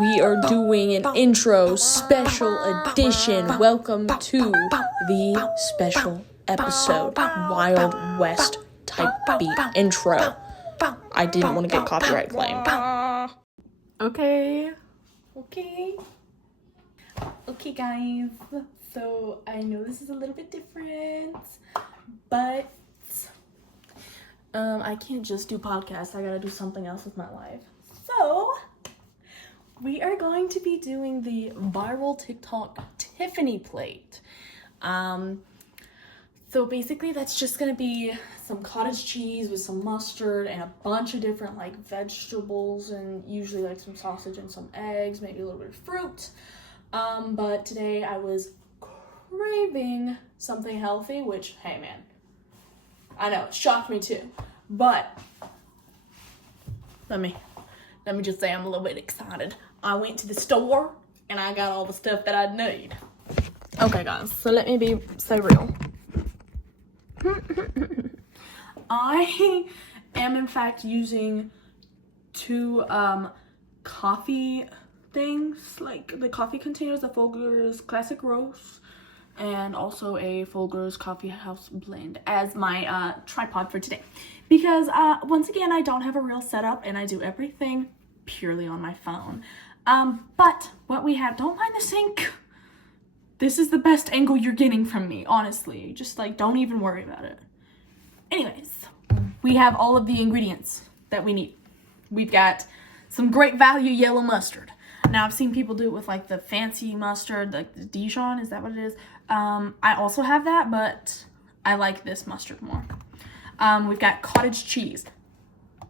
we are doing an intro special edition. Welcome to the special episode, Wild West type beat intro. I didn't want to get copyright claimed. Okay, guys. So I know this is a little bit different, but I can't just do podcasts. I gotta do something else with my life. So we are going to be doing the viral TikTok Tiffany plate. So basically that's just gonna be some cottage cheese with some mustard and a bunch of different like vegetables and usually like some sausage and some eggs, maybe a little bit of fruit. But today I was craving something healthy, which, hey man, I know, it shocked me too. But let me just say I'm a little bit excited. I went to the store and I got all the stuff that I'd need. Okay guys, so let me be so real. I am in fact using two coffee things, like the coffee containers, the Folgers Classic Roast, and also a Folgers Coffee House Blend as my tripod for today. Because once again, I don't have a real setup and I do everything purely on my phone. But what we have, don't mind the sink. This is the best angle you're getting from me, honestly. Just like, don't even worry about it. Anyways, we have all of the ingredients that we need. We've got some great value yellow mustard. Now, I've seen people do it with like the fancy mustard, like the Dijon, is that what it is? I also have that, but I like this mustard more. We've got cottage cheese.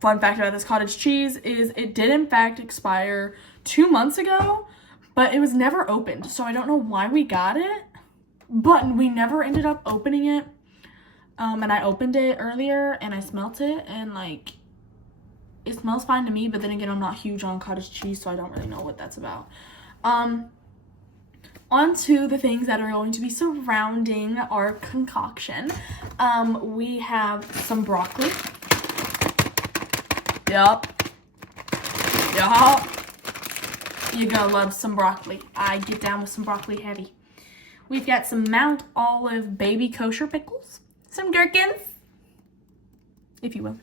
Fun fact about this cottage cheese is it did in fact expire 2 months ago, but it was never opened. So I don't know why we got it, but we never ended up opening it. And I opened it earlier and I smelt it and like, it smells fine to me, but then again, I'm not huge on cottage cheese, so I don't really know what that's about. On to the things that are going to be surrounding our concoction. We have some broccoli. Yup. You're gonna love some broccoli. I get down with some broccoli heavy. We've got some Mount Olive baby kosher pickles. Some gherkins, if you will.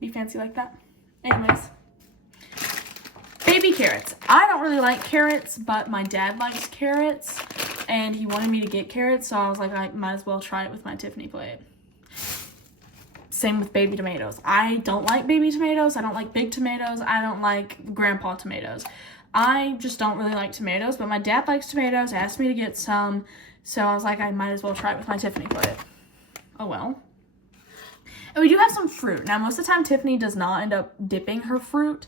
Be fancy like that. Anyways, baby carrots. I don't really like carrots, but my dad likes carrots and he wanted me to get carrots, so I was like, I might as well try it with my Tiffany plate. Same with baby tomatoes. I don't like baby tomatoes. I don't like big tomatoes. I don't like grandpa tomatoes. I just don't really like tomatoes, but my dad likes tomatoes, asked me to get some, so I was like, I might as well try it with my Tiffany plate. Oh well. And we do have some fruit. Now, most of the time, Tiffany does not end up dipping her fruit,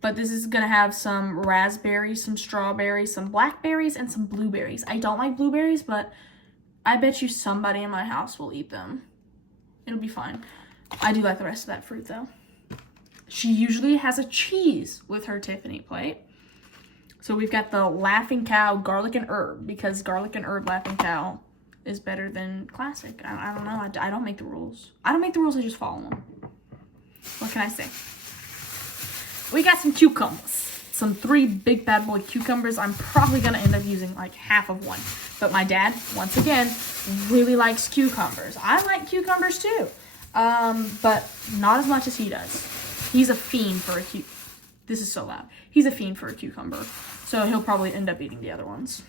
but this is going to have some raspberries, some strawberries, some blackberries, and some blueberries. I don't like blueberries, but I bet you somebody in my house will eat them. It'll be fine. I do like the rest of that fruit, though. She usually has a cheese with her Tiffany plate. So we've got the Laughing Cow garlic and herb, because garlic and herb Laughing Cow is better than classic. I don't know. I don't make the rules. I don't make the rules. I just follow them. What can I say? We got some cucumbers. Some 3 big bad boy cucumbers. I'm probably going to end up using like half of one. But my dad, once again, really likes cucumbers. I like cucumbers too. But not as much as he does. He's a fiend for a This is so loud. He's a fiend for a cucumber. So he'll probably end up eating the other ones.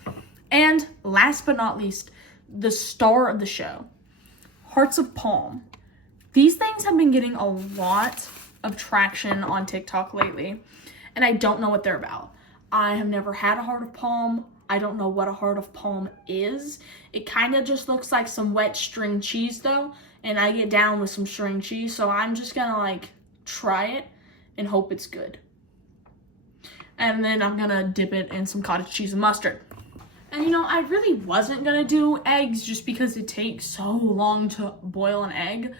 And last but not least, the star of the show, hearts of palm. These things have been getting a lot of traction on TikTok lately, and I don't know what they're about. I have never had a heart of palm. I don't know what a heart of palm is. It kind of just looks like some wet string cheese though, and I get down with some string cheese, so I'm just gonna like try it and hope it's good. And then I'm gonna dip it in some cottage cheese and mustard. And you know, I really wasn't gonna do eggs just because it takes so long to boil an egg.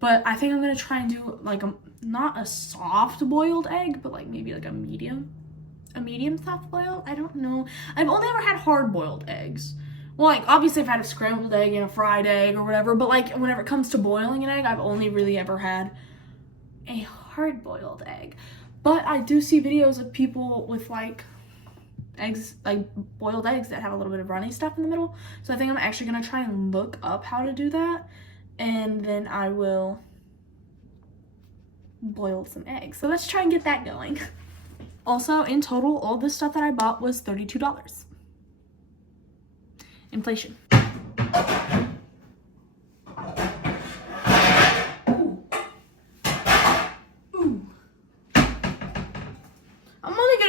But I think I'm gonna try and do like not a soft boiled egg, but like maybe like a medium soft boiled. I don't know. I've only ever had hard boiled eggs. Well, like obviously I've had a scrambled egg and a fried egg or whatever, but like whenever it comes to boiling an egg, I've only really ever had a hard boiled egg. But I do see videos of people with like eggs, like boiled eggs that have a little bit of runny stuff in the middle. So I think I'm actually gonna try and look up how to do that, and then I will boil some eggs. So let's try and get that going. Also, in total, all this stuff that I bought was $32. Inflation.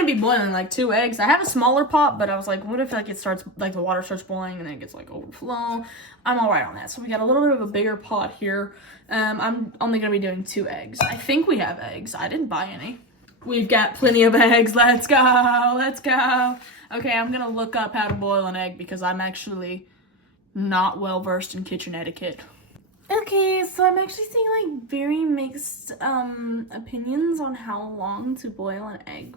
Be boiling like 2 eggs. I have a smaller pot, but I was like, what if like it starts, like the water starts boiling and then it gets like overflow? I'm all right on that. So we got a little bit of a bigger pot here. I'm only gonna be doing 2 eggs. I think we have eggs. I didn't buy any. We've got plenty of eggs. Let's go. Let's go. Okay, I'm gonna look up how to boil an egg because I'm actually not well versed in kitchen etiquette. Okay, so I'm actually seeing like very mixed opinions on how long to boil an egg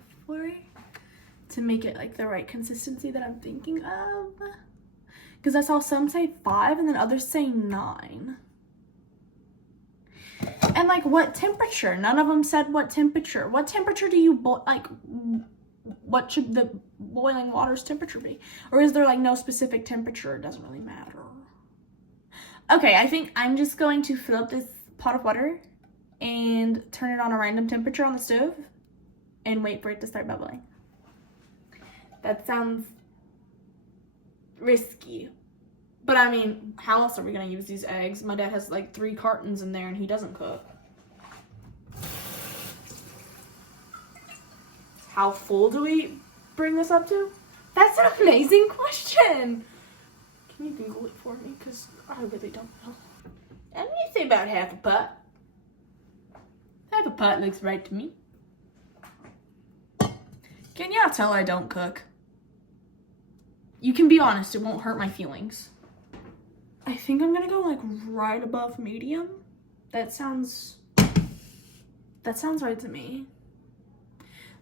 to make it like the right consistency that I'm thinking of, because I saw some say 5 and then others say 9. And like what temperature? None of them said what temperature. What temperature do you boil? Like what should the boiling water's temperature be? Or is there like no specific temperature? It doesn't really matter. Okay, I think I'm just going to fill up this pot of water and turn it on a random temperature on the stove and wait for it to start bubbling. That sounds risky. But I mean, how else are we gonna use these eggs? My dad has like 3 cartons in there and he doesn't cook. How full do we bring this up to? That's an amazing question. Can you Google it for me? Because I really don't know. I'm gonna say about half a pot. Half a pot looks right to me. Can y'all tell I don't cook? You can be honest, it won't hurt my feelings. I think I'm gonna go like right above medium. That sounds right to me.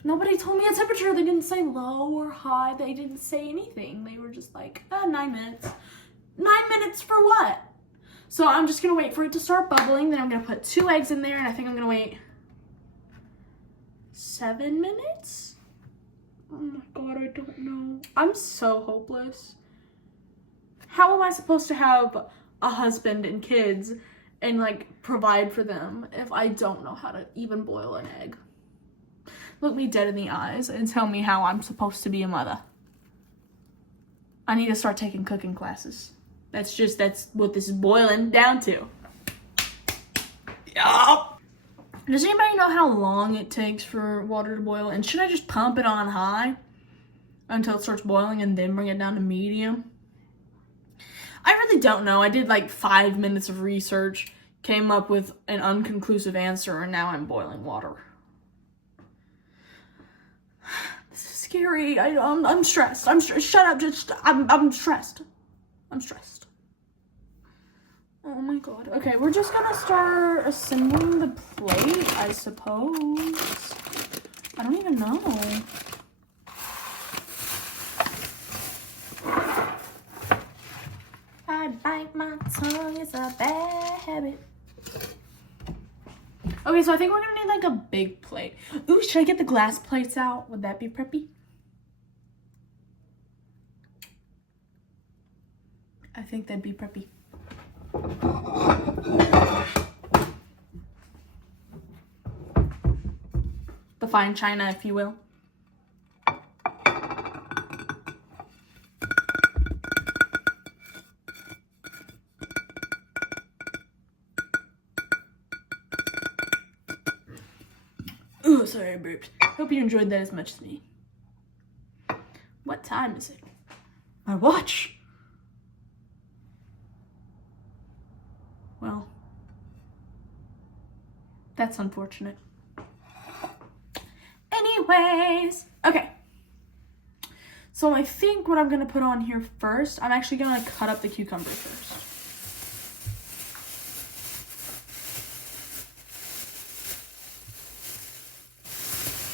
Nobody told me a temperature. They didn't say low or high. They didn't say anything. They were just like, 9 minutes. 9 minutes for what? So I'm just gonna wait for it to start bubbling. Then I'm gonna put 2 eggs in there and I think I'm gonna wait 7 minutes? Oh my god, I don't know. I'm so hopeless. How am I supposed to have a husband and kids and like provide for them if I don't know how to even boil an egg? Look me dead in the eyes and tell me how I'm supposed to be a mother. I need to start taking cooking classes. That's what this is boiling down to. Yup. Does anybody know how long it takes for water to boil? And should I just pump it on high until it starts boiling and then bring it down to medium? I really don't know. I did like 5 minutes of research, came up with an unconclusive answer, and now I'm boiling water. This is scary. I'm stressed. Shut up. I'm stressed. I'm stressed. Oh my god. Okay, we're just gonna start assembling the plate, I suppose. I don't even know. I bite my tongue, it's a bad habit. Okay, so I think we're gonna need like a big plate. Ooh, should I get the glass plates out? Would that be preppy? I think that'd be preppy. The fine china, if you will. Ooh, sorry, I burped. Hope you enjoyed that as much as me. What time is it? My watch. Well, that's unfortunate. Anyways, okay. So I think what I'm gonna put on here first, I'm actually gonna cut up the cucumbers first.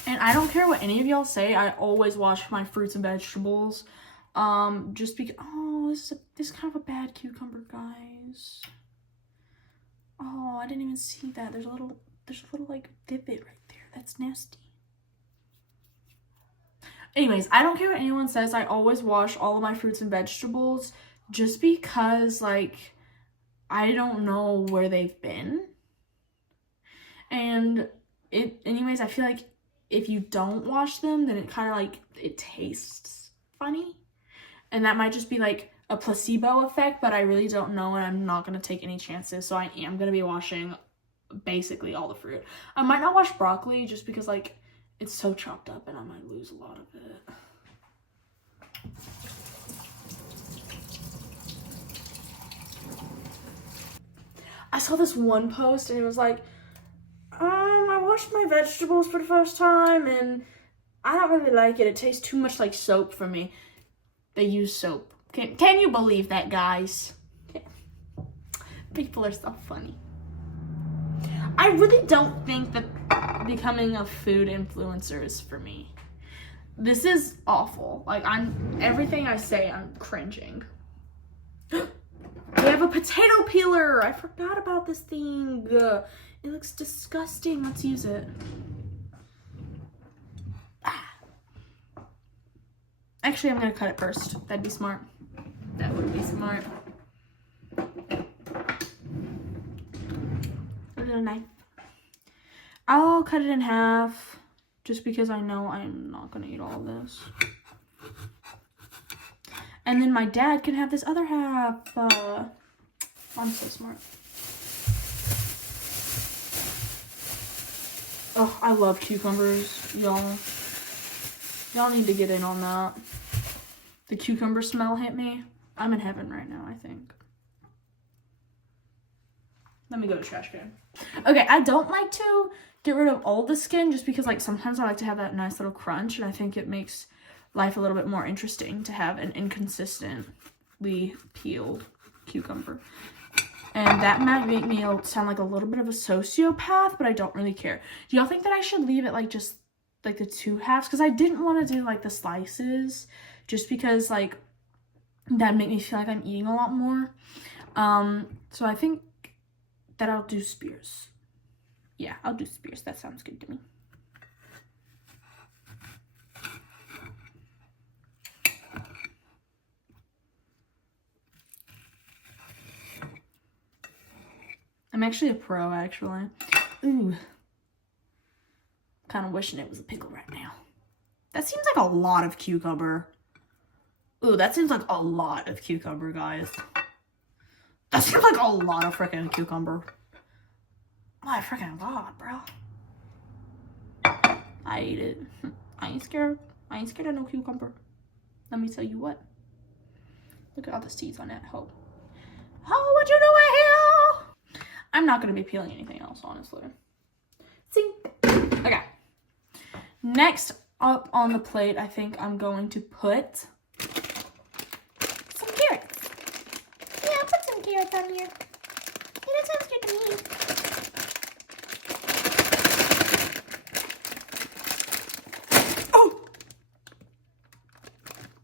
And I don't care what any of y'all say, I always wash my fruits and vegetables. Just because, oh, this is kind of a bad cucumber, guys. Oh, I didn't even see that. There's a little like divot right there. That's nasty. Anyways, I don't care what anyone says. I always wash all of my fruits and vegetables just because, like, I don't know where they've been. And anyways, I feel like if you don't wash them, then it kind of like, it tastes funny. And that might just be like a placebo effect, but I really don't know, and I'm not going to take any chances. So I am going to be washing basically all the fruit. I might not wash broccoli just because, like, it's so chopped up and I might lose a lot of it. I saw this one post and it was like, I washed my vegetables for the first time and I don't really like it. It tastes too much like soap for me. They use soap. Can you believe that, guys? People are so funny. I really don't think that becoming a food influencer is for me. This is awful. Like, everything I say, I'm cringing. We have a potato peeler. I forgot about this thing. It looks disgusting. Let's use it. Actually, I'm gonna cut it first. That'd be smart. That would be smart. A little knife. I'll cut it in half just because I know I'm not gonna eat all of this. And then my dad can have this other half. I'm so smart. Oh, I love cucumbers, y'all. Y'all need to get in on that. The cucumber smell hit me. I'm in heaven right now, I think. Let me go to trash can. Okay, I don't like to get rid of all the skin just because, like, sometimes I like to have that nice little crunch, and I think it makes life a little bit more interesting to have an inconsistently peeled cucumber. And that might make me sound like a little bit of a sociopath, but I don't really care. Do y'all think that I should leave it like just like the two halves? Because I didn't want to do like the slices just because like that'd make me feel like I'm eating a lot more. So I think that I'll do spears. Yeah, I'll do spears. That sounds good to me. I'm actually a pro, actually. Ooh. Kind of wishing it was a pickle right now. That seems like a lot of cucumber. Ooh, that seems like a lot of cucumber, guys. That seems like a lot of freaking cucumber. My freaking god, bro. I ate it. I ain't scared. I ain't scared of no cucumber. Let me tell you what. Look at all the seeds on that hoe. Oh, what you doing here? I'm not going to be peeling anything else, honestly. See? Okay. Next up on the plate, I think I'm going to put some carrots. Yeah, I'll put some carrots on here. Yeah, that sounds good to me. Oh!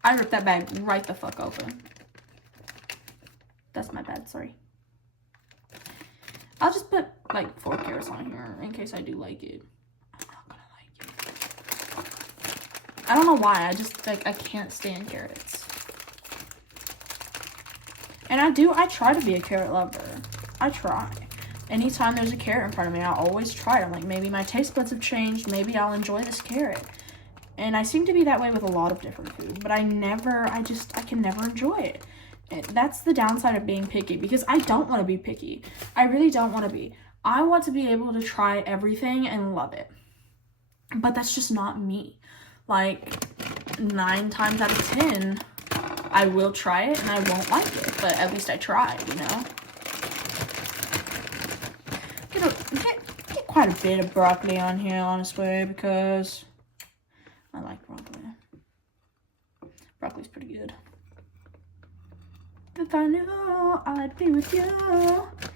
I ripped that bag right the fuck open. That's my bad, sorry. I'll just put like 4 carrots on here in case I do like it. I'm not gonna like it. I don't know why. I just like I can't stand carrots. And I try to be a carrot lover. I try. Anytime there's a carrot in front of me, I always try it. I'm like, maybe my taste buds have changed. Maybe I'll enjoy this carrot. And I seem to be that way with a lot of different food. But I can never enjoy it. That's the downside of being picky, because I don't want to be picky. I really don't want to be. I want to be able to try everything and love it. But that's just not me. Like, 9 times out of 10, I will try it and I won't like it. But at least I tried, you know? Get quite a bit of broccoli on here, honestly, because I like broccoli. Broccoli's pretty good. If I knew, I'd be with you.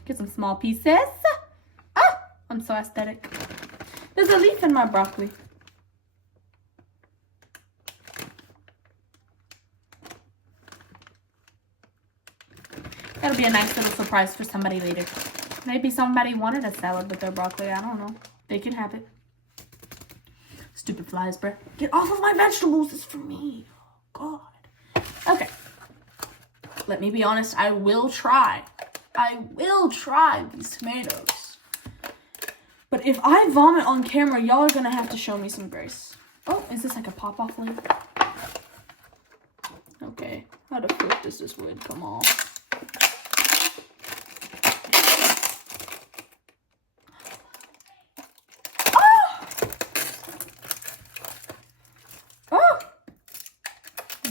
Get some small pieces. Ah, I'm so aesthetic. There's a leaf in my broccoli. That'll be a nice little surprise for somebody later. Maybe somebody wanted a salad with their broccoli. I don't know. They can have it. Stupid flies, bruh. Get off of my vegetables. It's for me. Oh, God. Okay. Let me be honest. I will try these tomatoes. But if I vomit on camera, y'all are going to have to show me some grace. Oh, is this like a pop-off lid? Okay. How the frick does this lid come off?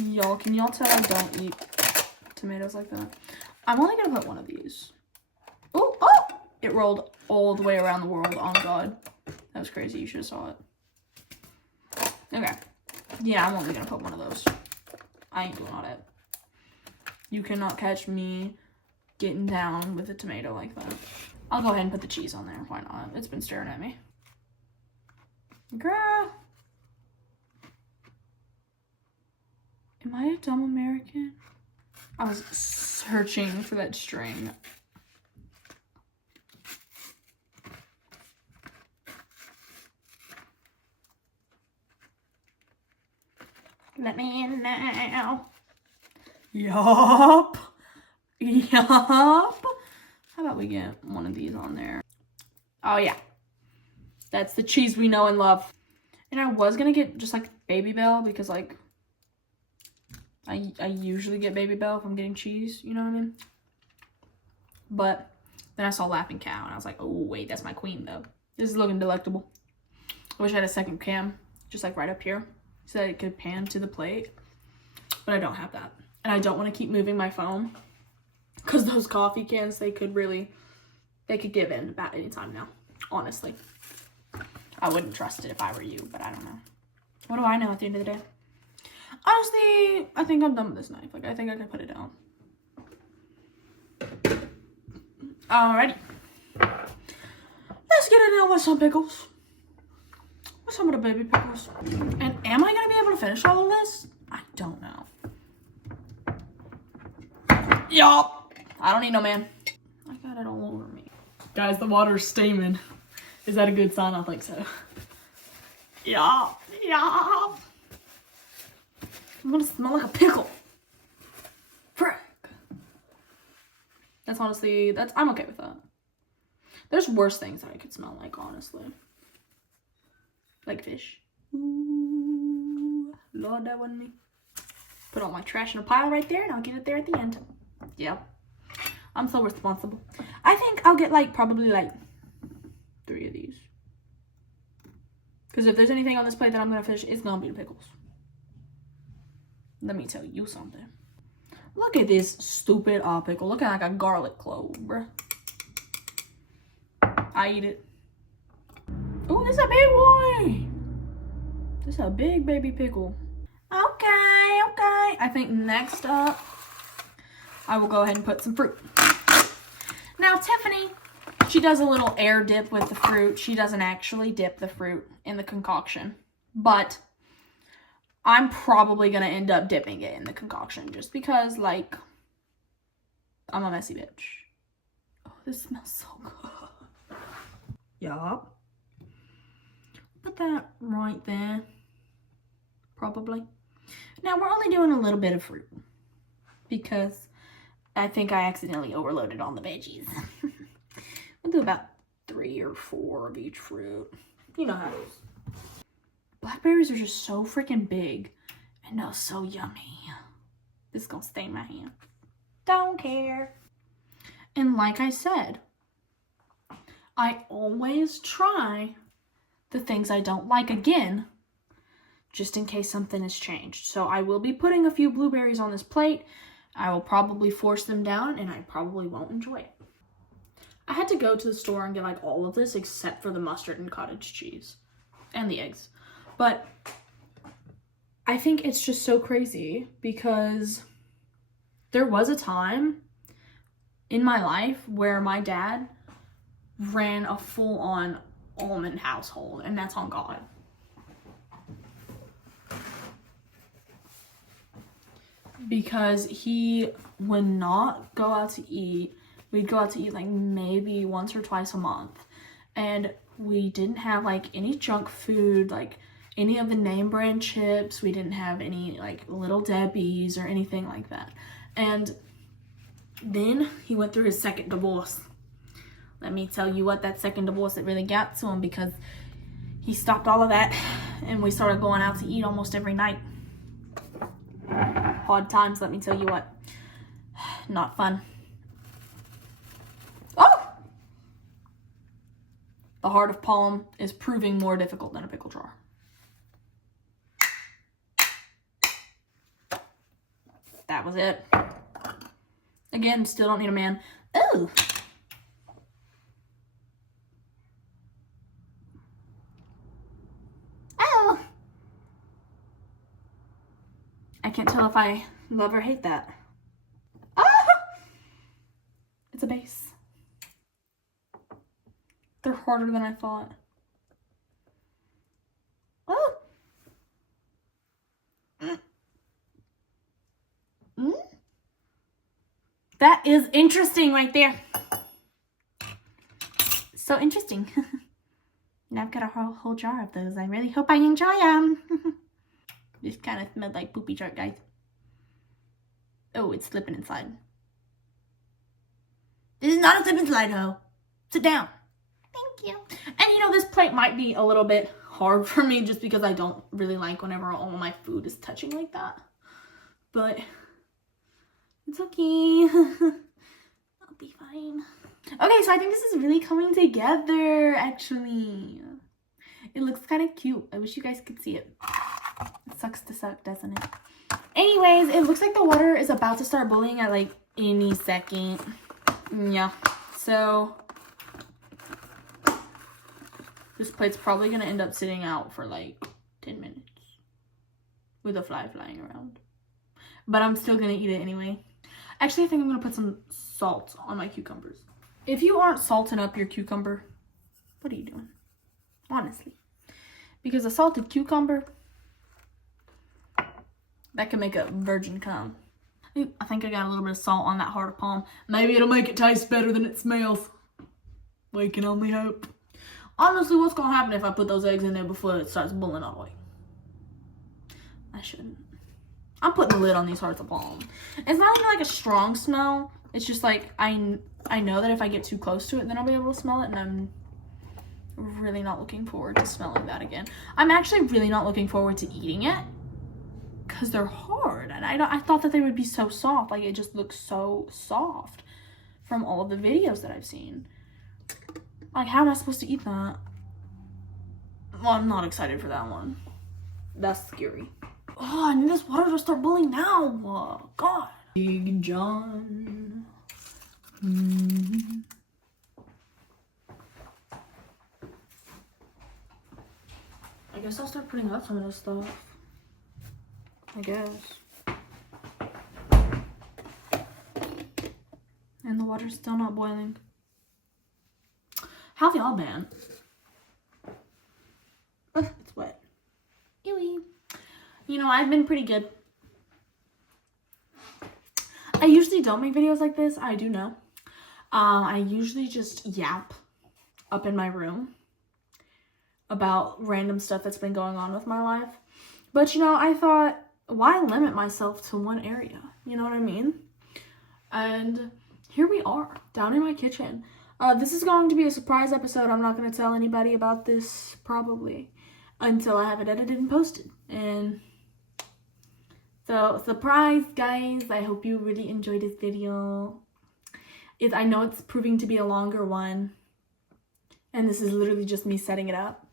Y'all, can y'all tell I don't eat tomatoes like that? I'm only gonna put one of these. Oh, oh! It rolled all the way around the world, on God. That was crazy, you should have saw it. Okay. Yeah, I'm only gonna put one of those. I ain't doing all that. You cannot catch me getting down with a tomato like that. I'll go ahead and put the cheese on there, why not? It's been staring at me. Girl! Am I a dumb American? I was searching for that string. Let me in now. Yup. Yup. How about we get one of these on there? Oh, yeah. That's the cheese we know and love. And I was gonna get just like Baby Bell because like I usually get Baby Bell if I'm getting cheese, you know what I mean? But then I saw Laughing Cow and I was like, oh wait, that's my queen though. This is looking delectable. I wish I had a second cam, just like right up here, so that it could pan to the plate. But I don't have that. And I don't want to keep moving my phone because those coffee cans, they could give in about any time now, honestly. I wouldn't trust it if I were you, but I don't know. What do I know at the end of the day? Honestly, I think I'm done with this knife. Like, I think I can put it down. Alrighty. Let's get it in with some pickles. With some of the baby pickles. And am I going to be able to finish all of this? I don't know. Yup. I don't need no man. I got it all over me. Guys, the water's steaming. Is that a good sign? I think so. Yup. Yup. I'm gonna smell like a pickle. Frick. That's honestly, I'm okay with that. There's worse things that I could smell like, honestly. Like fish. Ooh, Lord, that wasn't me. Put all my trash in a pile right there and I'll get it there at the end. Yep. I'm so responsible. I think I'll get like, probably like 3 of these. Because if there's anything on this plate that I'm gonna finish, it's gonna be the pickles. Let me tell you something. Look at this stupid pickle. Looking like a garlic clove, bruh. I eat it. Oh, this is a big one. This is a big baby pickle. Okay, okay. I think next up, I will go ahead and put some fruit. Now, Tiffany, she does a little air dip with the fruit. She doesn't actually dip the fruit in the concoction. But I'm probably going to end up dipping it in the concoction just because, like, I'm a messy bitch. Oh, this smells so good. Yup. Put that right there. Probably. Now, we're only doing a little bit of fruit because I think I accidentally overloaded on the veggies. We'll do about 3 or 4 of each fruit. You know how it is. Blackberries are just so freaking big and they're so yummy. This is gonna stain my hand. Don't care. And like I said, I always try the things I don't like again, just in case something has changed. So I will be putting a few blueberries on this plate. I will probably force them down and I probably won't enjoy it. I had to go to the store and get like all of this except for the mustard and cottage cheese and the eggs. But I think it's just so crazy because there was a time in my life where my dad ran a full-on almond household, and that's on God. Because he would not go out to eat. We'd go out to eat like maybe once or twice a month. And we didn't have like any junk food. Like any of the name brand chips. We didn't have any like Little Debbie's or anything like that. And then he went through his second divorce. Let me tell you what, that second divorce, it really got to him, because he stopped all of that and we started going out to eat almost every night. Hard times, let me tell you what. Not fun. Oh! The heart of palm is proving more difficult than a pickle jar. That was it. Again, still don't need a man. Ooh! Oh! I can't tell if I love or hate that. Ah! It's a base. They're harder than I thought. Oh! Mm. That is interesting right there. So interesting. Now I've got a whole jar of those. I really hope I enjoy them. This kind of smelled like poopy chart, guys. Oh, it's slipping inside. This is not a slip and slide, ho. Sit down. Thank you. And you know, this plate might be a little bit hard for me just because I don't really like whenever all my food is touching like that. But it's okay. I'll be fine. Okay, so I think this is really coming together, actually. It looks kind of cute. I wish you guys could see it. It sucks to suck, doesn't it? Anyways, it looks like the water is about to start boiling at like any second. Yeah. So this plate's probably going to end up sitting out for like 10 minutes with a fly flying around. But I'm still going to eat it anyway. Actually, I think I'm going to put some salt on my cucumbers. If you aren't salting up your cucumber, what are you doing? Honestly. Because a salted cucumber, that can make a virgin come. Ooh, I think I got a little bit of salt on that heart of palm. Maybe it'll make it taste better than it smells. We can only hope. Honestly, what's going to happen if I put those eggs in there before it starts boiling all the way? I shouldn't. I'm putting the lid on these hearts of palm. It's not even like a strong smell. It's just like, I know that if I get too close to it, then I'll be able to smell it, and I'm really not looking forward to smelling that again. I'm actually really not looking forward to eating it because they're hard, and I thought that they would be so soft. Like, it just looks so soft from all of the videos that I've seen. Like, how am I supposed to eat that? Well, I'm not excited for that one. That's scary. Oh, I need this water to start boiling now. Oh, God. Big John. I guess I'll start putting out some of this stuff. I guess. And the water's still not boiling. How have y'all been? Ugh, it's wet. Ewy. You know, I've been pretty good. I usually don't make videos like this. I do know. I usually just yap up in my room about random stuff that's been going on with my life. But, you know, I thought, why limit myself to one area? You know what I mean? And here we are, down in my kitchen. This is going to be a surprise episode. I'm not going to tell anybody about this, probably, until I have it edited and posted. And so, surprise, guys. I hope you really enjoyed this video. I know it's proving to be a longer one. And this is literally just me setting it up.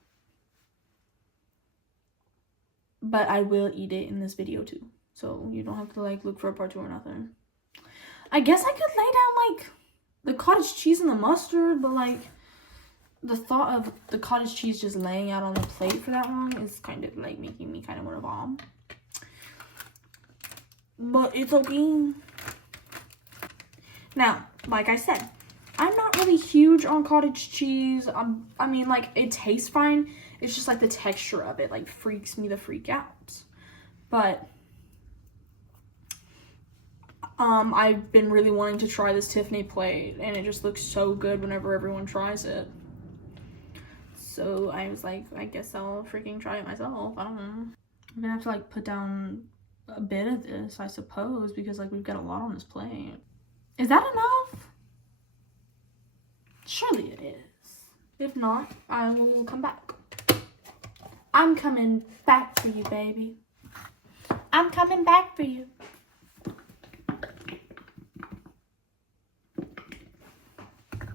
But I will eat it in this video too. So you don't have to like look for a part 2 or nothing. I guess I could lay down like the cottage cheese and the mustard, but like the thought of the cottage cheese just laying out on the plate for that long is kind of like making me kind of want to vom. But it's okay. Now, like I said, I'm not really huge on cottage cheese. I mean, like, it tastes fine. It's just like the texture of it like freaks me the freak out. But I've been really wanting to try this Tiffany plate, and it just looks so good whenever everyone tries it. So I was like, I guess I'll freaking try it myself. I don't know. I'm gonna have to like put down a bit of this, I suppose, because like we've got a lot on this plate. Is that enough? Surely it is. If not, I will come back. I'm coming back for you, baby. I'm coming back for you.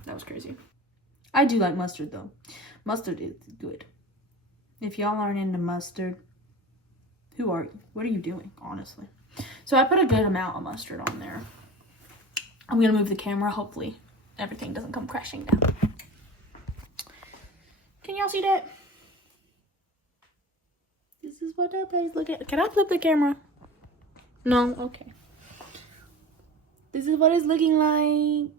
That was crazy. I do like mustard though. Mustard is good. If y'all aren't into mustard, who are you? What are you doing, honestly? So I put a good amount of mustard on there. I'm gonna move the camera. Hopefully everything doesn't come crashing down. Can y'all see that? This is what everybody's looking at. Can I flip the camera? No? Okay. This is what it's looking like.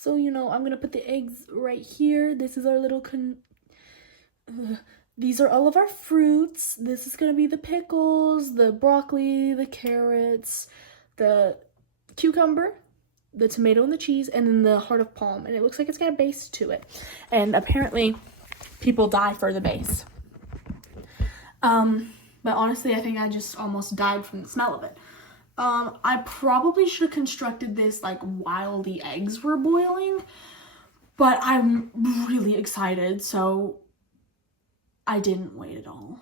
So, you know, I'm gonna put the eggs right here. This is our little these are all of our fruits. This is gonna be the pickles, the broccoli, the carrots, the cucumber, the tomato and the cheese, and then the heart of palm. And it looks like it's got a base to it. And apparently people die for the base. But honestly, I think I just almost died from the smell of it. I probably should have constructed this like while the eggs were boiling, but I'm really excited, so I didn't wait at all.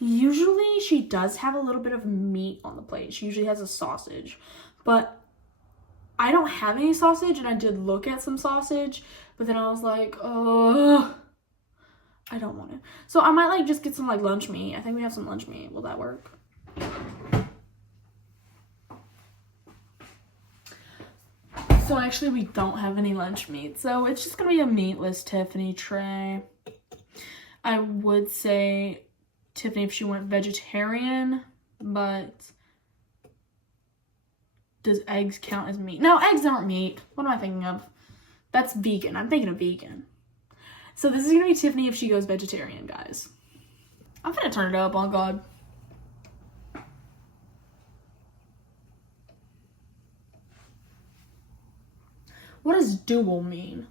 Usually she does have a little bit of meat on the plate. She usually has a sausage, but I don't have any sausage, and I did look at some sausage, but then I was like, oh, I don't want it. So I might like just get some like lunch meat. I think we have some lunch meat. Will that work? So actually we don't have any lunch meat, so it's just gonna be a meatless Tiffany tray. I would say Tiffany if she went vegetarian, but does eggs count as meat? No, eggs aren't meat. What am I thinking of? That's vegan. I'm thinking of vegan. So this is gonna be Tiffany if she goes vegetarian, guys. I'm gonna turn it up, oh god. What does dual mean?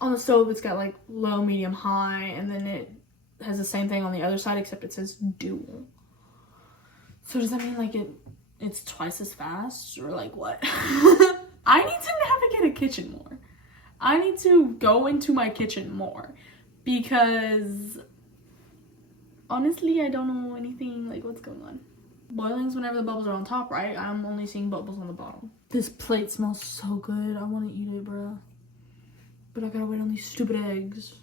On the stove, it's got like low, medium, high, and then it has the same thing on the other side, except it says dual. So does that mean like it's twice as fast, or like what? I need to navigate a kitchen more. I need to go into my kitchen more, because honestly, I don't know anything like what's going on. Boiling's whenever the bubbles are on top, right? I'm only seeing bubbles on the bottom. This plate smells so good. I want to eat it, bruh. But I gotta wait on these stupid eggs.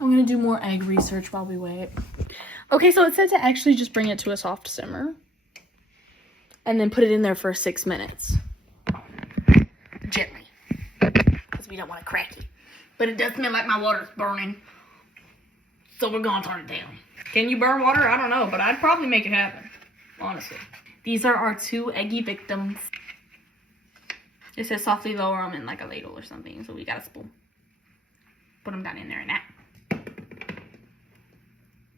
I'm gonna do more egg research while we wait. Okay, so it said to actually just bring it to a soft simmer. And then put it in there for 6 minutes. Gently. Because we don't want to crack it. But it does smell like my water's burning. So we're gonna turn it down. Can you burn water? I don't know, but I'd probably make it happen. Honestly. These are our 2 eggy victims. It says softly lower them in like a ladle or something. So we got a spoon. Put them down in there and that.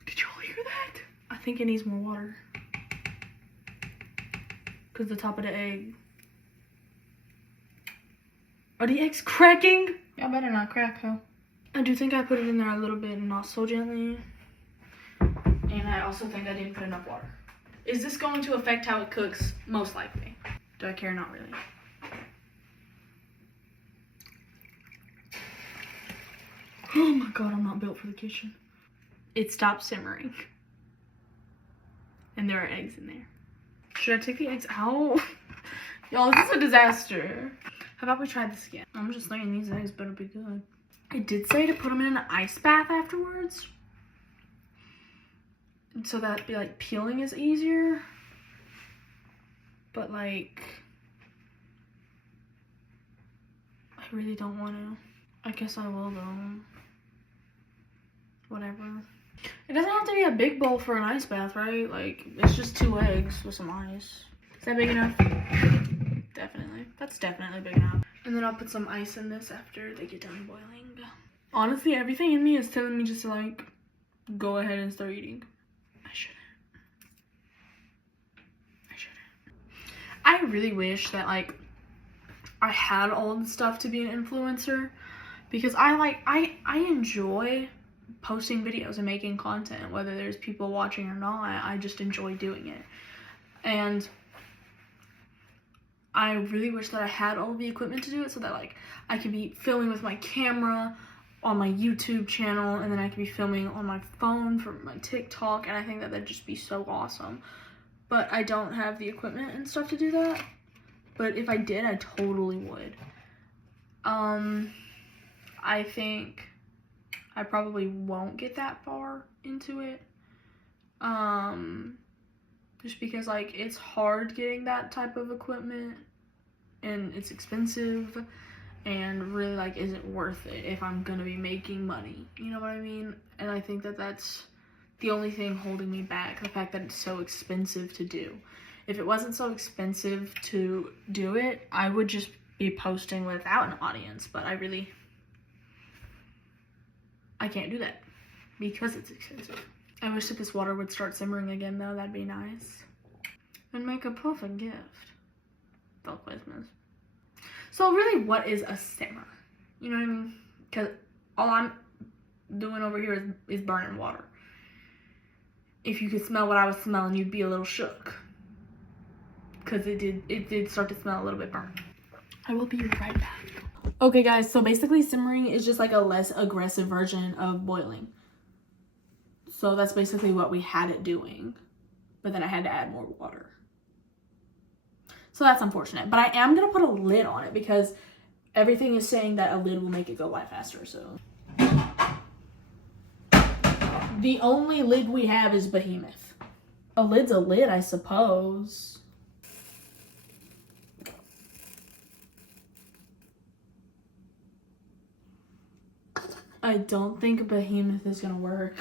Did y'all hear that? I think it needs more water. Because the top of the egg. Are the eggs cracking? Y'all better not crack, huh? I do think I put it in there a little bit, not so gently. And I also think I didn't put enough water. Is this going to affect how it cooks? Most likely. Do I care? Not really. Oh my god, I'm not built for the kitchen. It stopped simmering. And there are eggs in there. Should I take the eggs out? Y'all, this is a disaster. How about we try this again? I'm just thinking these eggs better be good. It did say to put them in an ice bath afterwards. So that be like peeling is easier. But like, I really don't want to. I guess I will though. Whatever. It doesn't have to be a big bowl for an ice bath, right? Like, it's just 2 eggs with some ice. Is that big enough? Definitely. That's definitely big enough. And then I'll put some ice in this after they get done boiling. Honestly, everything in me is telling me just to, like, go ahead and start eating. I shouldn't. I really wish that, like, I had all the stuff to be an influencer, because I enjoy posting videos and making content, whether there's people watching or not. I just enjoy doing it. And I really wish that I had all the equipment to do it, so that like I could be filming with my camera on my YouTube channel, and then I could be filming on my phone for my TikTok, and I think that that'd just be so awesome. But I don't have the equipment and stuff to do that. But if I did, I totally would. I think I probably won't get that far into it. Just because like it's hard getting that type of equipment, and it's expensive, and really like isn't worth it if I'm gonna be making money, you know what I mean? And I think that that's the only thing holding me back, the fact that it's so expensive to do. If it wasn't so expensive to do it, I would just be posting without an audience, but I can't do that because it's expensive. I wish that this water would start simmering again though, that'd be nice. And make a perfect gift for Christmas. So really, what is a simmer? You know what I mean? Because all I'm doing over here is burning water. If you could smell what I was smelling, you'd be a little shook. Because it did start to smell a little bit burnt. I will be right back. Okay guys, so basically simmering is just like a less aggressive version of boiling. So that's basically what we had it doing. But then I had to add more water. So that's unfortunate. But I am going to put a lid on it because everything is saying that a lid will make it go by faster. So the only lid we have is Behemoth. A lid's a lid, I suppose. I don't think Behemoth is going to work.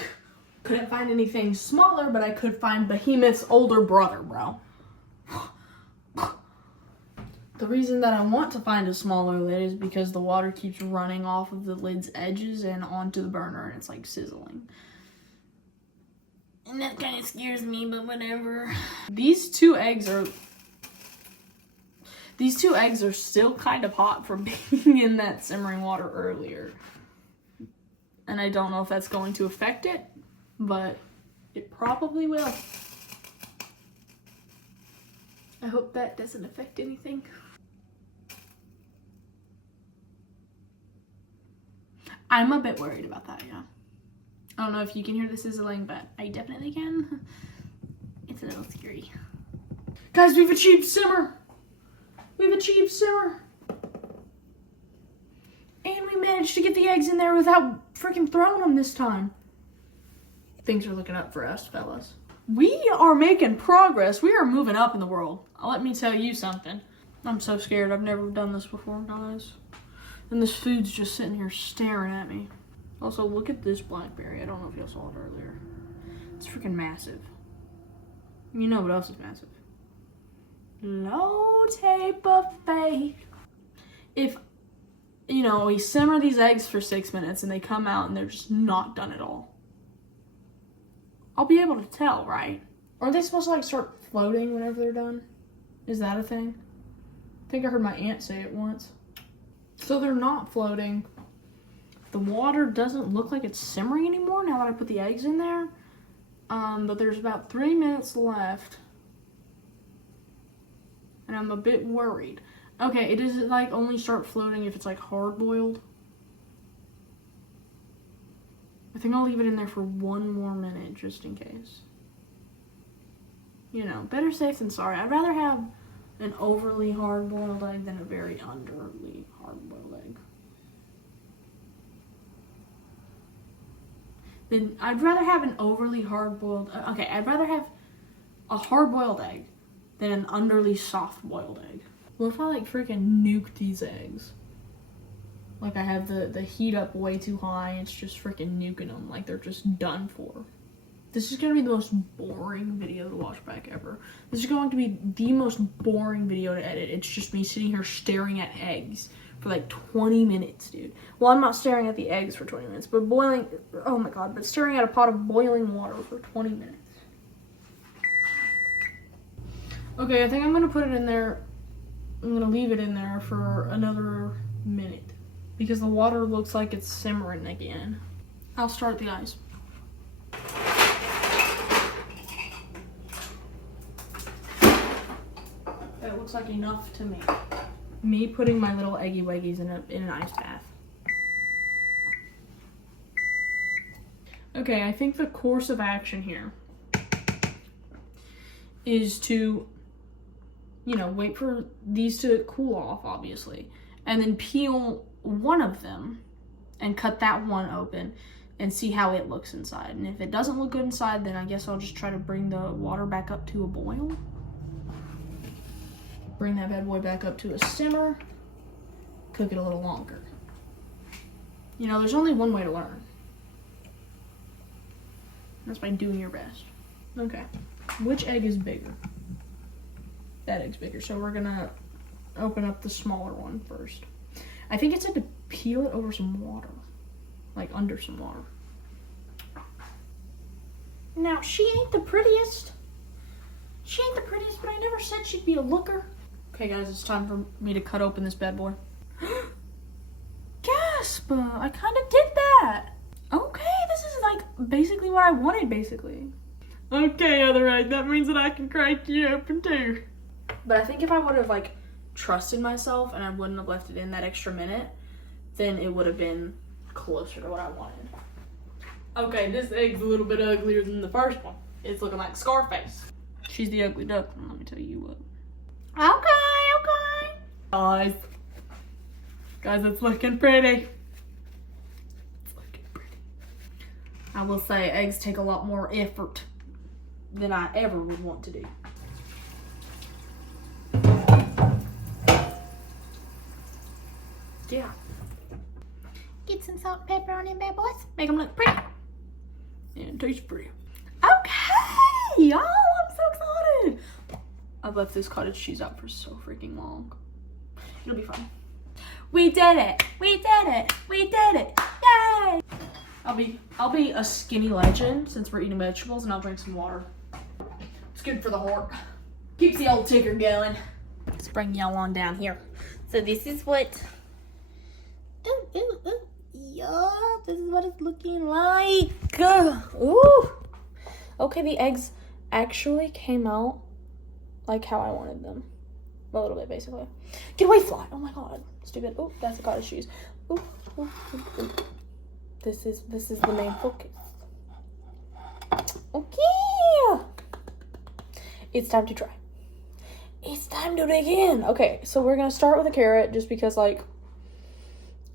Couldn't find anything smaller, but I could find Behemoth's older brother, bro. The reason that I want to find a smaller lid is because the water keeps running off of the lid's edges and onto the burner, and it's like sizzling. And that kind of scares me, but whatever. These two eggs are still kind of hot from being in that simmering water earlier. And I don't know if that's going to affect it, but it probably will. I hope that doesn't affect anything. I'm a bit worried about that, yeah. I don't know if you can hear the sizzling, but I definitely can. It's a little scary. Guys, we've achieved simmer. We've achieved simmer. And we managed to get the eggs in there without freaking throwing them this time. Things are looking up for us, fellas. We are making progress. We are moving up in the world. Let me tell you something. I'm so scared. I've never done this before, guys. And this food's just sitting here staring at me. Also, look at this blackberry. I don't know if y'all saw it earlier. It's freaking massive. You know what else is massive? Low tape of faith. If, you know, we simmer these eggs for 6 minutes and they come out and they're just not done at all, I'll be able to tell, right? Are they supposed to like start floating whenever they're done? Is that a thing? I think I heard my aunt say it once. So they're not floating. The water doesn't look like it's simmering anymore now that I put the eggs in there. But there's about 3 minutes left. And I'm a bit worried. Okay, it does like only start floating if it's like hard boiled. I think I'll leave it in there for 1 more minute just in case. You know, better safe than sorry. I'd rather have an overly hard-boiled egg than a very underly hard-boiled egg. Then I'd rather have an overly hard-boiled... Okay, I'd rather have a hard-boiled egg than an underly soft-boiled egg. What if I like freaking nuke these eggs? Like I have the heat up way too high, it's just freaking nuking them like they're just done for. This is going to be the most boring video to watch back ever. This is going to be the most boring video to edit. It's just me sitting here staring at eggs for like 20 minutes, dude. Well, I'm not staring at the eggs for 20 minutes, but boiling, oh my god, but staring at a pot of boiling water for 20 minutes. Okay, I think I'm going to put it in there I'm gonna leave it in there for another minute because the water looks like it's simmering again. I'll start the ice. That looks like enough to me. Me putting my little eggy weggies in an ice bath. Okay, I think the course of action here is to, you know, wait for these to cool off, obviously, and then peel one of them and cut that one open and see how it looks inside. And if it doesn't look good inside, then I guess I'll just try to bring the water back up to a boil. Bring that bad boy back up to a simmer. Cook it a little longer. You know, there's only one way to learn. That's by doing your best. Okay. Which egg is bigger? That egg's bigger. So we're gonna open up the smaller one first. I think it said to peel it over some water. Like under some water. Now, she ain't the prettiest. She ain't the prettiest, but I never said she'd be a looker. Okay, guys, it's time for me to cut open this bad boy. Gasp! I kind of did that. Okay, this is like basically what I wanted, basically. Okay, other egg, that means that I can crack you open too. But I think if I would have like trusted myself and I wouldn't have left it in that extra minute, then it would have been closer to what I wanted. Okay, this egg's a little bit uglier than the first one. It's looking like Scarface. She's the ugly duckling, let me tell you what. Okay. Guys, it's looking pretty. It's looking pretty. I will say eggs take a lot more effort than I ever would want to do. Yeah. Get some salt and pepper on them bad boys. Make them look pretty. And it tastes pretty. Okay! Y'all, I'm so excited. I've left this cottage cheese out for so freaking long. It'll be fine. We did it! We did it! We did it! Yay! I'll be a skinny legend since we're eating vegetables, and I'll drink some water. It's good for the heart. Keeps the old ticker going. Let's bring y'all on down here. So this is what. Yeah, this is what it's looking like. Ooh. Okay, the eggs actually came out like how I wanted them. A little bit, basically. Get away, fly! Oh my god, stupid. Oh, that's a cottage cheese. Ooh, ooh, ooh, ooh. This is the main focus. Okay, it's time to try. It's time to dig in. Okay, so we're gonna start with a carrot, just because like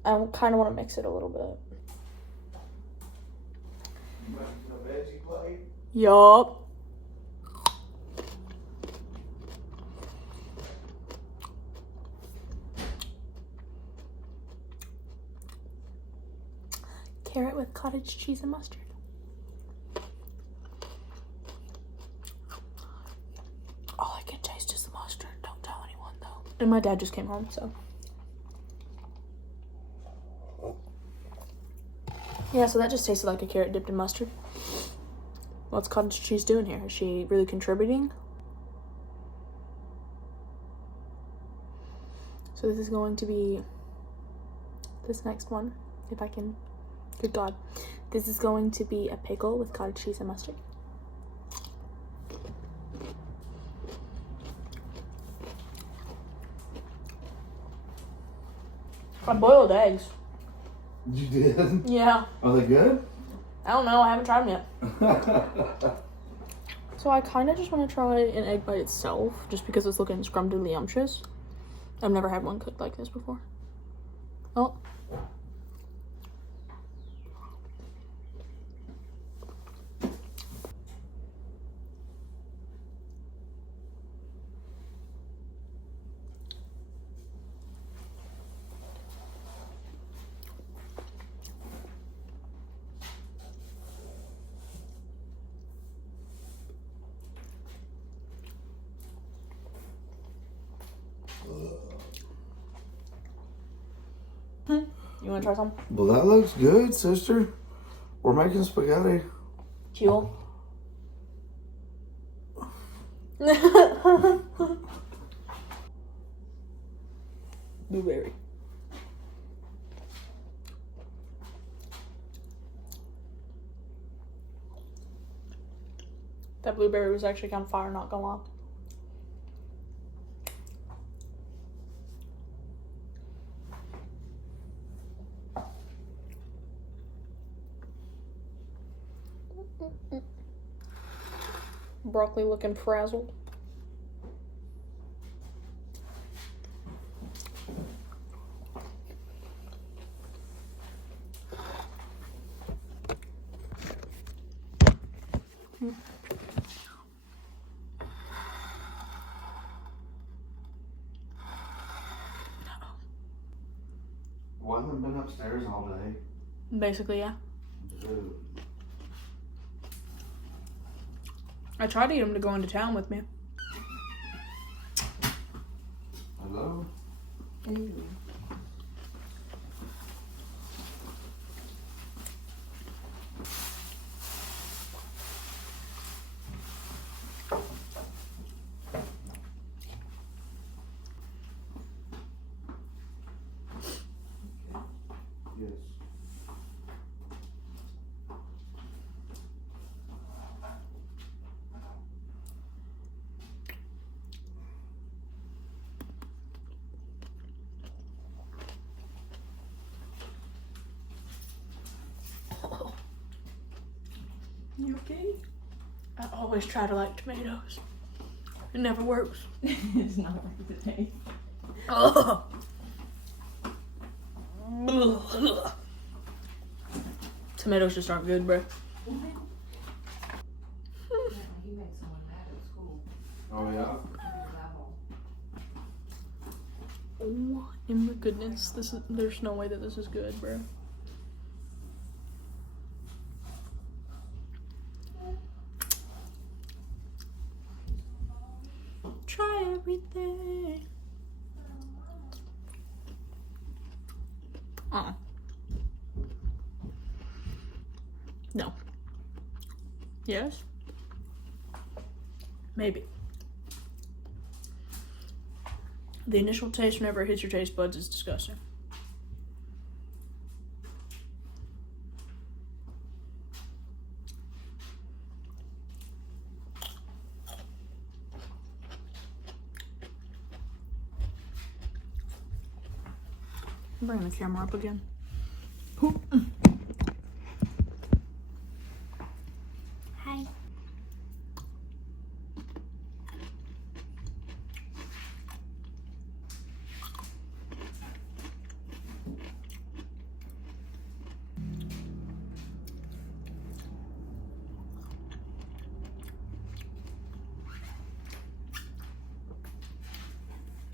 I kind of want to mix it a little bit. Yup. Carrot with cottage cheese and mustard. All I can taste is the mustard. Don't tell anyone though. And my dad just came home, so. Yeah, so that just tasted like a carrot dipped in mustard. What's cottage cheese doing here? Is she really contributing? So this is going to be this next one, if I can. Good God. This is going to be a pickle with cottage cheese and mustard. I boiled eggs. You did? Yeah. Are they good? I don't know. I haven't tried them yet. So I kind of just want to try an egg by itself, just because it's looking scrumdiddlyumptious. I've never had one cooked like this before. Oh. You want to try some? Well, that looks good, sister. We're making spaghetti. Cool. blueberry. That blueberry was actually kind of fire, not gonna lie. Broccoli looking frazzled. Well, I haven't been upstairs all day. Basically, yeah. Dude. I tried to get him to go into town with me. Hello? Yes. You okay? I always try to like tomatoes. It never works. It's not worth the taste. Oh. Tomatoes just aren't good, bro. He makes someone mad at school. Oh, yeah? Oh, in my goodness, there's no way that this is good, bro. Try everything. No. Yes? Maybe. The initial taste whenever it hits your taste buds is disgusting. Bring the camera up again. Hi.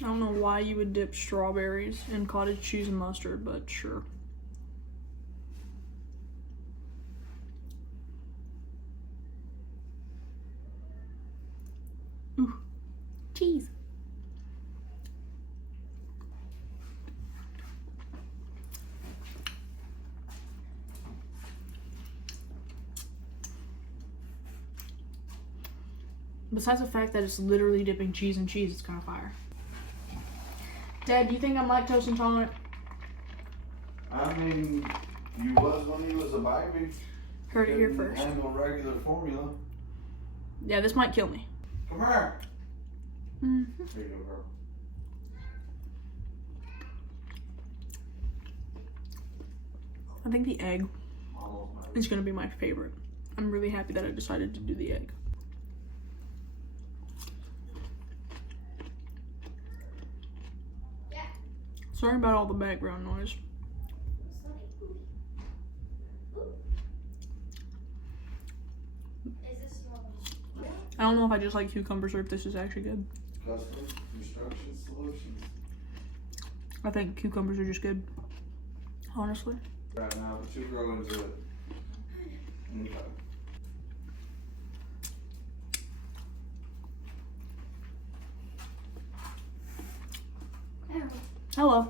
I don't know why you would dip strawberries in cottage cheese and mustard, but sure. Ooh, cheese. Besides the fact that it's literally dipping cheese in cheese, it's kind of fire. Dad, do you think I'm lactose intolerant? I mean, you was when you was a baby. Heard it here Couldn't first. handle regular formula. Yeah, this might kill me. Come here. Mm-hmm. There you go, girl. I think the egg Almost made it. is going to be my favorite. I'm really happy that I decided to do the egg. Sorry about all the background noise. I don't know if I just like cucumbers or if this is actually good. Custom construction solutions. I think cucumbers are just good, honestly. Right now, but you grow into it. Okay. Hello.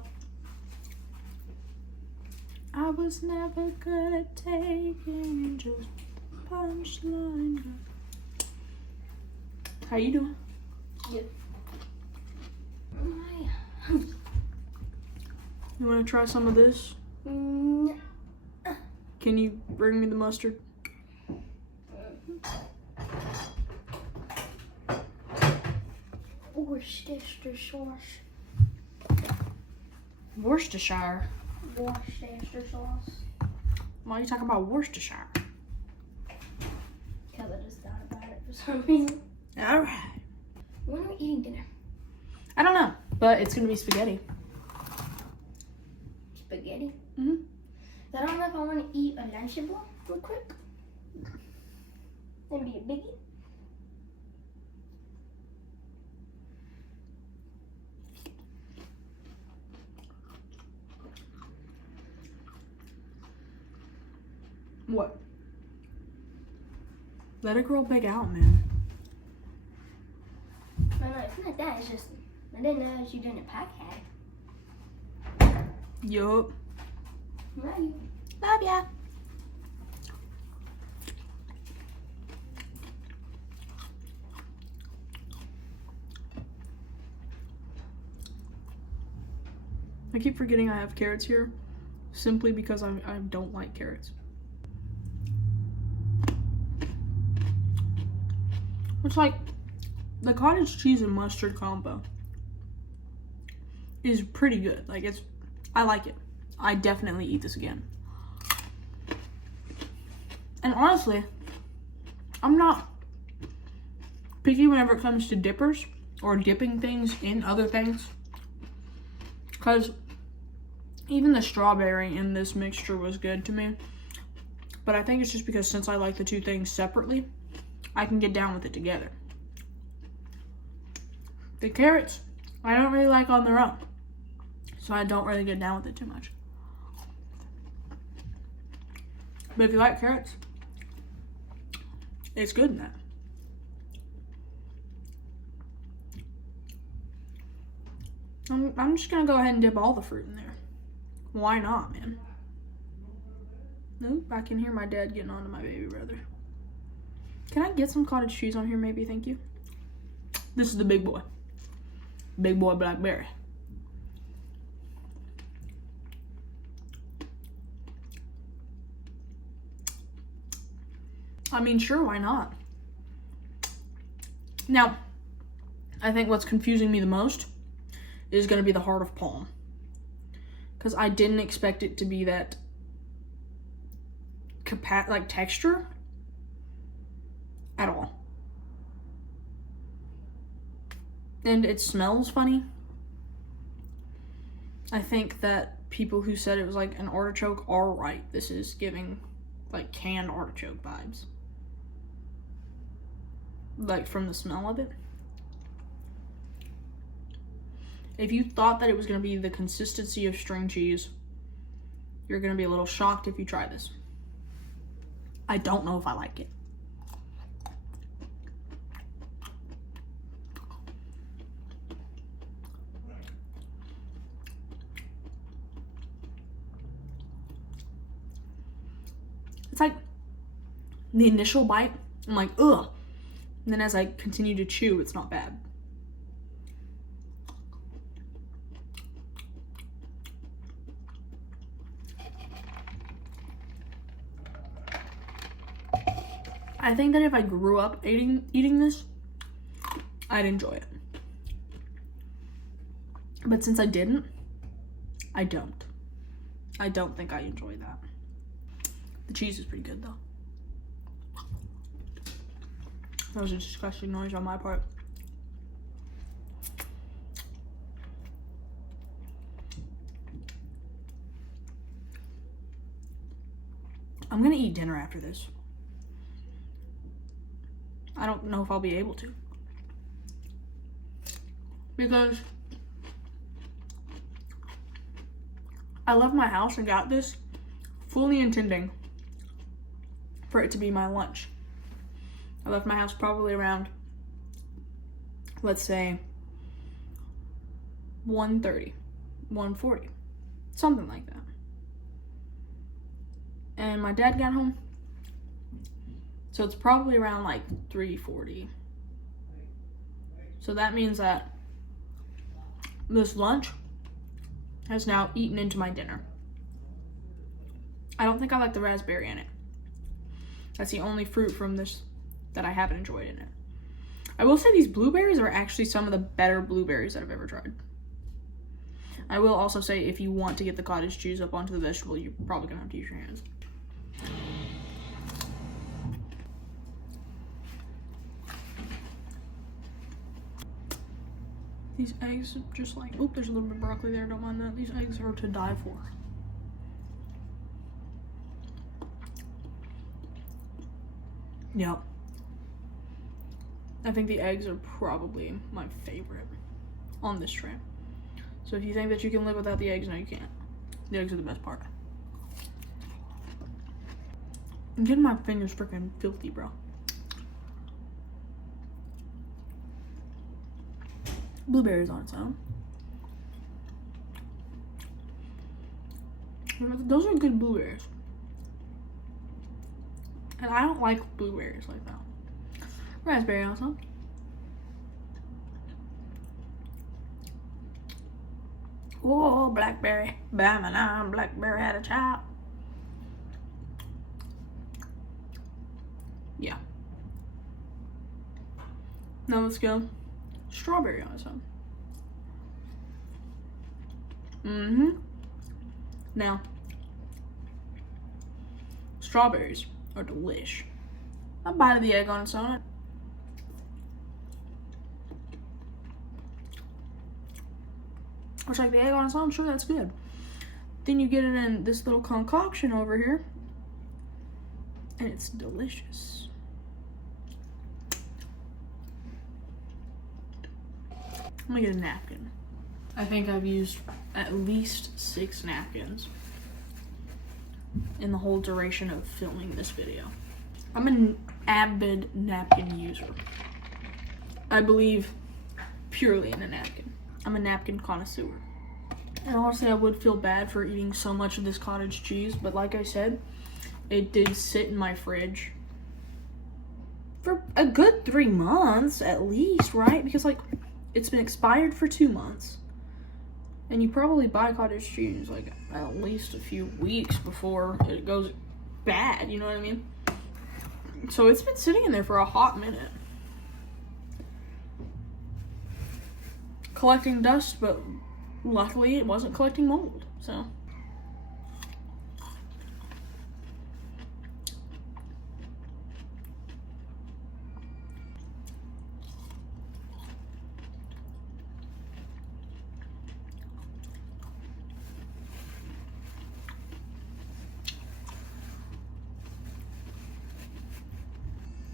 I was never good at taking just punchline. How you doing? Good. You want to try some of this? Mm, Can you bring me the mustard? Worcestershire sauce. Worcestershire? Worcestershire sauce. Why are you talking about Worcestershire? Because I just thought about it for some reason. Alright. When are we eating dinner? I don't know, but it's gonna be spaghetti. Spaghetti? Mm-hmm. I don't know if I want to eat a Lunchable real quick. That'd be a biggie. What? Let it grow big out, man. No, it's not that. It's just, I didn't know you didn't pack hat. Yup. Love you. Love ya. I keep forgetting I have carrots here simply because I don't like carrots. It's like the cottage cheese and mustard combo is pretty good. Like I like it. I definitely eat this again. And honestly, I'm not picky whenever it comes to dippers or dipping things in other things. Because even the strawberry in this mixture was good to me. But I think it's just because since I like the two things separately, I can get down with it together. The carrots, I don't really like on their own. So I don't really get down with it too much. But if you like carrots, it's good in that. I'm just gonna go ahead and dip all the fruit in there. Why not, man? Nope, I can hear my dad getting on to my baby brother. Can I get some cottage cheese on here maybe, thank you? This is the big boy. Big boy blackberry. I mean, sure, why not? Now, I think what's confusing me the most is going to be the heart of palm. Because I didn't expect it to be that like texture at all. And it smells funny. I think that people who said it was like an artichoke are right. This is giving like canned artichoke vibes. Like from the smell of it. If you thought that it was going to be the consistency of string cheese, you're going to be a little shocked if you try this. I don't know if I like it. It's like the initial bite, I'm like, ugh. And then as I continue to chew, it's not bad. I think that if I grew up eating this, I'd enjoy it. But since I didn't, I don't. I don't think I enjoy that. The cheese is pretty good though. That was a disgusting noise on my part. I'm gonna eat dinner after this. I don't know if I'll be able to. Because I left my house and got this fully intending for it to be my lunch. I left my house probably around, let's say, 1:30, 1:40, something like that. And my dad got home, so it's probably around like 3:40. So that means that this lunch has now eaten into my dinner. I don't think I like the raspberry in it. That's the only fruit from this that I haven't enjoyed in it. I will say these blueberries are actually some of the better blueberries that I've ever tried. I will also say if you want to get the cottage cheese up onto the vegetable, you're probably gonna have to use your hands. These eggs just like, oop, there's a little bit of broccoli there, don't mind that. These eggs are to die for. Yep. I think the eggs are probably my favorite on this tray. So if you think that you can live without the eggs, no you can't. The eggs are the best part. I'm getting my fingers freaking filthy, bro. Blueberries on its own. Those are good blueberries. And I don't like blueberries like that. Raspberry on its own. Whoa, blackberry. Bam, blackberry had a child. Yeah. Now let's go. Strawberry on its own. Now, strawberries are delish. A bite of the egg on its own. Which, like the egg on its own, sure, that's good. Then you get it in this little concoction over here, and it's delicious. I'm gonna get a napkin. I think I've used at least 6 napkins in the whole duration of filming this video. I'm an avid napkin user. I believe purely in a napkin. I'm a napkin connoisseur. And honestly, I would feel bad for eating so much of this cottage cheese, but like I said, it did sit in my fridge for a good 3 months at least, right? Because like, it's been expired for 2 months. And you probably buy cottage cheese like at least a few weeks before it goes bad, you know what I mean? So it's been sitting in there for a hot minute. Collecting dust, but luckily it wasn't collecting mold, so.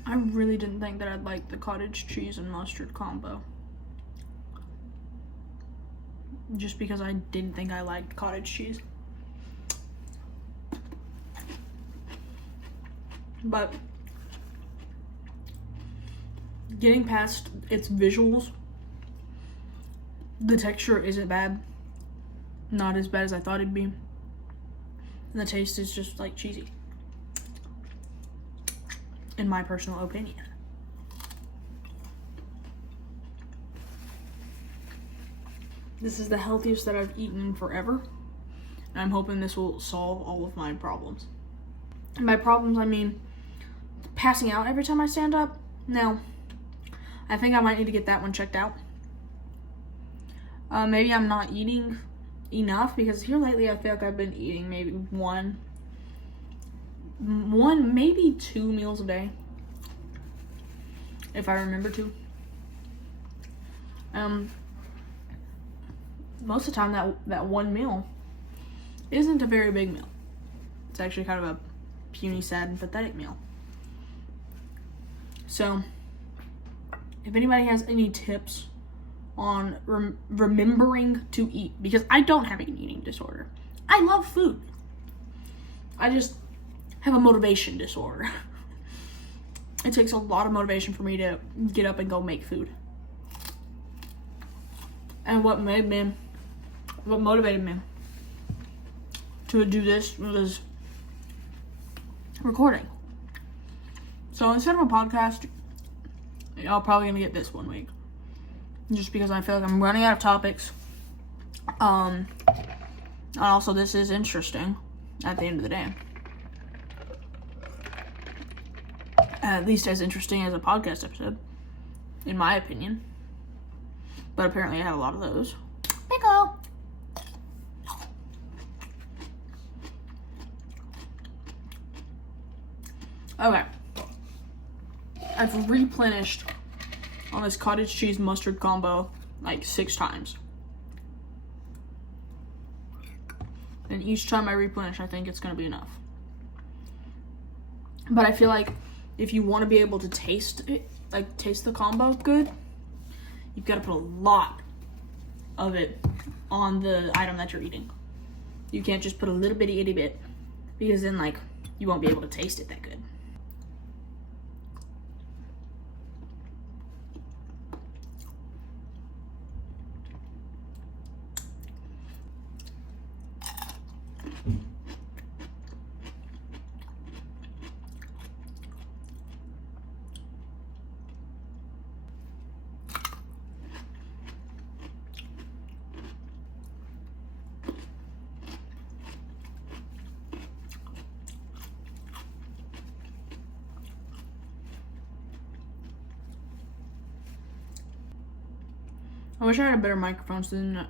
I really didn't think that I'd like the cottage cheese and mustard combo. Just because I didn't think I liked cottage cheese. But getting past its visuals, the texture isn't bad. Not as bad as I thought it'd be. And the taste is just like cheesy. In my personal opinion. This is the healthiest that I've eaten in forever. And I'm hoping this will solve all of my problems. And by problems, I mean passing out every time I stand up. Now, I think I might need to get that one checked out. Maybe I'm not eating enough, because here lately I feel like I've been eating maybe one, maybe 2 meals a day, if I remember to. Most of the time that one meal isn't a very big meal. It's actually kind of a puny, sad, and pathetic meal. So, if anybody has any tips on remembering to eat, because I don't have an eating disorder. I love food. I just have a motivation disorder. It takes a lot of motivation for me to get up and go make food. And what motivated me to do this was recording. So instead of a podcast, y'all probably gonna get this one week. Just because I feel like I'm running out of topics. And also, this is interesting at the end of the day. At least as interesting as a podcast episode, in my opinion. But apparently I had a lot of those. Pickle! Okay. I've replenished on this cottage cheese mustard combo like 6 times. And each time I replenish, I think it's going to be enough. But I feel like if you want to be able to taste it, like taste the combo good, you've got to put a lot of it on the item that you're eating. You can't just put a little bitty itty bit, because then like you won't be able to taste it that good. I wish I had a better microphone so then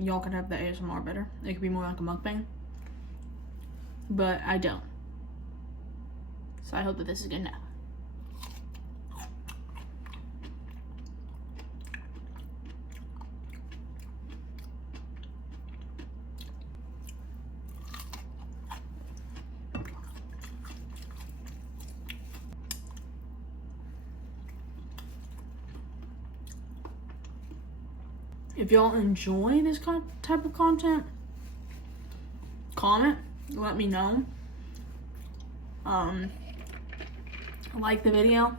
y'all could have the ASMR better. It could be more like a mukbang. But I don't. So I hope that this is good enough. If y'all enjoy this type of content, comment, let me know. Like the video,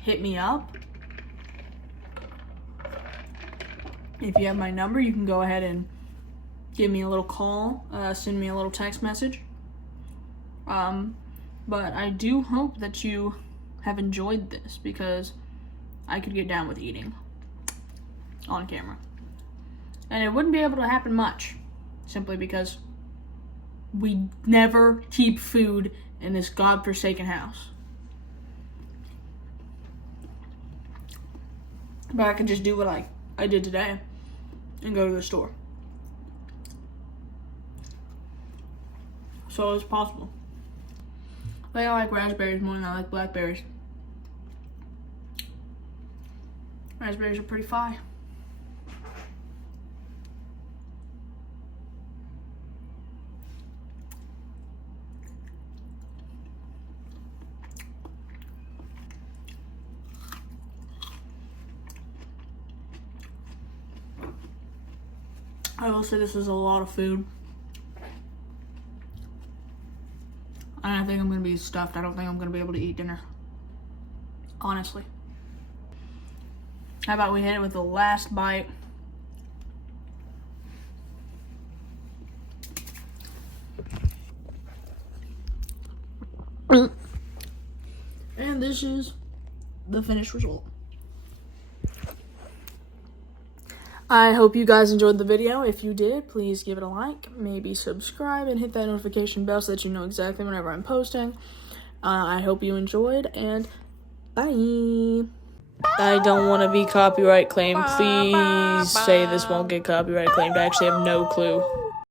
hit me up. If you have my number, you can go ahead and give me a little call, send me a little text message. But I do hope that you have enjoyed this, because I could get down with eating on camera. And it wouldn't be able to happen much, simply because we never keep food in this godforsaken house. But I could just do what I did today and go to the store. So it's possible. Like, I like raspberries more than I like blackberries. Raspberries are pretty fire. I will say this is a lot of food. And I think I'm going to be stuffed. I don't think I'm going to be able to eat dinner. Honestly. How about we hit it with the last bite? And this is the finished result. I hope you guys enjoyed the video. If you did, please give it a like, maybe subscribe, and hit that notification bell so that you know exactly whenever I'm posting. I hope you enjoyed, and bye. I don't want to be copyright claimed. Please say this won't get copyright claimed. I actually have no clue.